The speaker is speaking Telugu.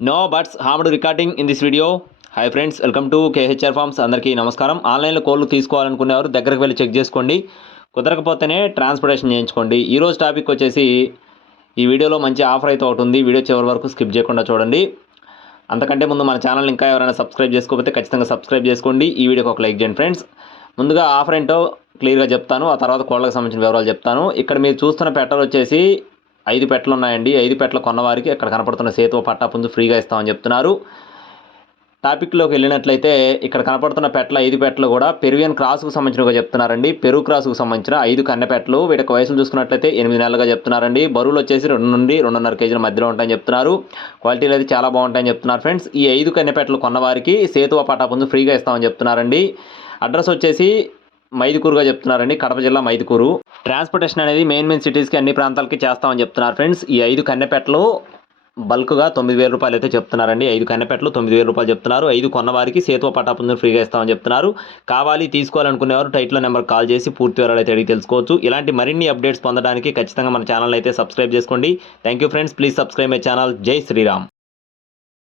No buts harmed recording in this video. Hi friends, welcome to KHR farms. అందరికీ నమస్కారం. ఆన్లైన్లో కోళ్ళు తీసుకోవాలనుకునేవారు దగ్గరకు వెళ్ళి చెక్ చేసుకోండి. కుదరకపోతేనే ట్రాన్స్పోర్టేషన్ చేయించుకోండి. ఈరోజు టాపిక్ వచ్చేసి ఈ వీడియోలో మంచి ఆఫర్ అయితే ఒకటి ఉంది. వీడియో చివరి వరకు స్కిప్ చేయకుండా చూడండి. అంతకంటే ముందు మన ఛానల్ ఇంకా ఎవరైనా సబ్స్క్రైబ్ చేసుకోకపోతే ఖచ్చితంగా సబ్స్క్రైబ్ చేసుకోండి. ఈ వీడియోకి ఒక లైక్ చేయండి ఫ్రెండ్స్. ముందుగా ఆఫర్ ఏంటో క్లియర్గా చెప్తాను, ఆ తర్వాత కోళ్ళకి సంబంధించిన వివరాలు చెప్తాను. ఇక్కడ మీరు చూస్తున్న పెట్టలు వచ్చేసి 5 పెట్టలు ఉన్నాయండి. 5 పెట్టలు కొన్నవారికి ఇక్కడ కనపడుతున్న సేతువ పట్టా పుంజు ఫ్రీగా ఇస్తామని చెప్తున్నారు. టాపిక్లోకి వెళ్ళినట్లయితే ఇక్కడ కనపడుతున్న పెట్టల 5 పెట్టలు కూడా పెరువియన్ క్రాస్కు సంబంధించినవిగా చెప్తున్నారండి. పెరుగు క్రాస్కు సంబంధించిన 5 కన్నె పెట్టలు. వీటికి వయసులు చూసుకున్నట్లయితే 8 నెలలుగా చెప్తున్నారండి. బరువులు వచ్చేసి 2 నుండి 2.5 కేజీల మధ్యలో ఉంటాయని చెప్తున్నారు. క్వాలిటీలు అయితే చాలా బాగుంటాయని చెప్తున్నారు ఫ్రెండ్స్. ఈ 5 కన్నె పెట్టలు కొన్నవారికి సేతువ పట్టా పుంజు ఫ్రీగా ఇస్తామని చెప్తున్నారండి. అడ్రస్ వచ్చేసి మైదుకూరుగా చెప్తున్నారండి, కడప జిల్లా మైదుకూరు. ట్రాన్స్పోర్టేషన్ అనేది మెయిన్ సిటీస్కి అన్ని ప్రాంతాలకి చేస్తామని చెప్తున్నారు ఫ్రెండ్స్. ఈ 5 కన్నెపెట్టలు బల్క్గా 9,000 రూపాయలు అయితే చెప్తున్నారండి. 5 కన్నెపెట్టలు 9,000 రూపాయలు చెప్తున్నారు. 5 కొన్నవారికి సేతువ పటాపుంజు ఫ్రీగా ఇస్తామని చెప్తున్నారు. కావాలి తీసుకోవాలనుకునేవారు టైటిల్ నెంబర్ కాల్ చేసి పూర్తి వివరాలు అయితే అడిగి తెలుసుకోవచ్చు. ఇలాంటి మరిన్ని అప్డేట్స్ పొందడానికి ఖచ్చితంగా మన ఛానల్ అయితే సబ్స్క్రైబ్ చేసుకోండి. Thank you friends, please subscribe my channel. జై శ్రీరామ్.